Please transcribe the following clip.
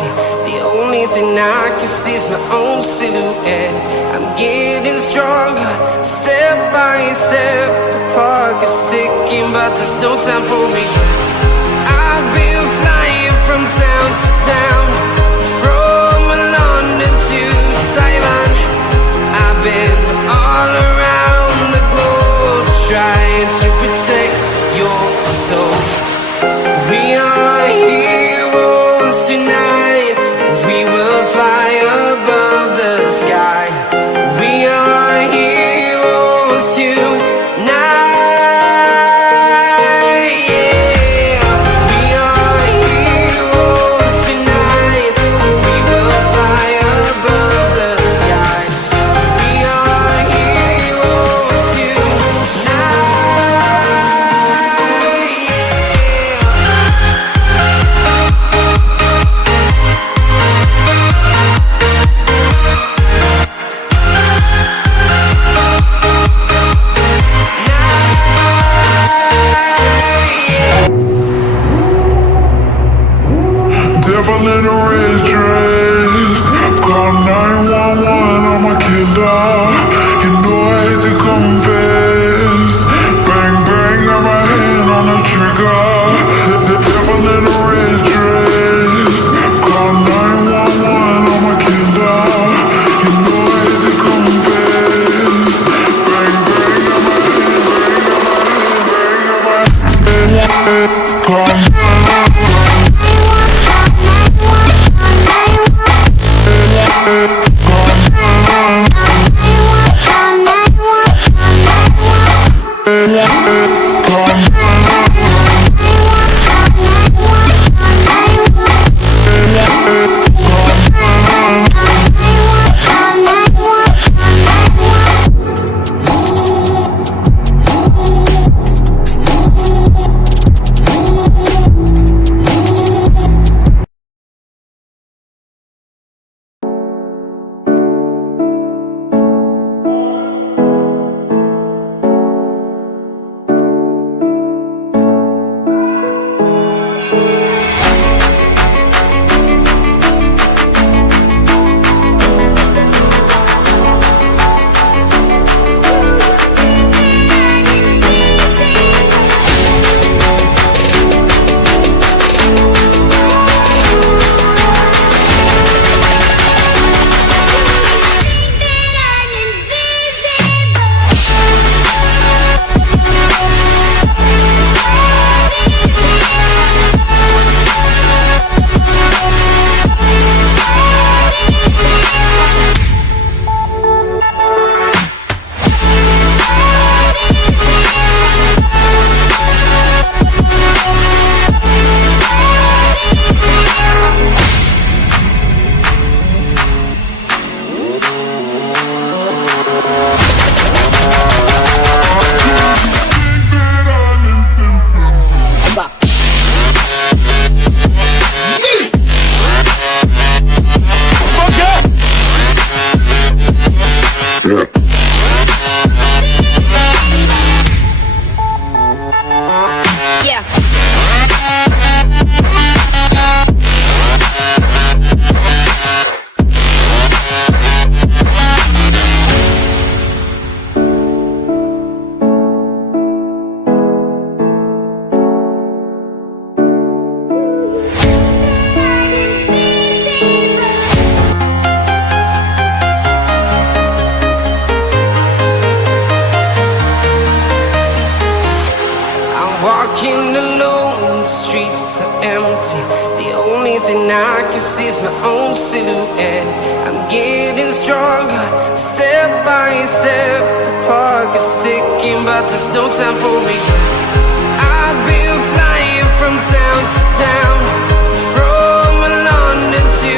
empty. The only thing I can see is my own silhouette. I'm getting stronger, step by step. The clock is ticking, but there's no time for regrets. I've been flying from town to town, from London to Taiwan. I've been all around the globe, trying to protect your soul. We are heroes tonight. We will fly above the sky. We are heroes tonight. Yeah. We are heroes tonight. We will fly above the sky. We are heroes tonight. Devil in a red dress, call 911, I'm a killer. You know I hate to confess. Bang bang, got my hand on the trigger. The devil in a red dress, call 911, I'm a killer. You know I hate to confess. Bang bang, got my hand, bang, got my hand, call Walking alone, the streets are empty. The only thing I can see is my own silhouette. I'm getting stronger, step by step. The clock is ticking, but there's no time for regrets. I've been flying from town to town, from London to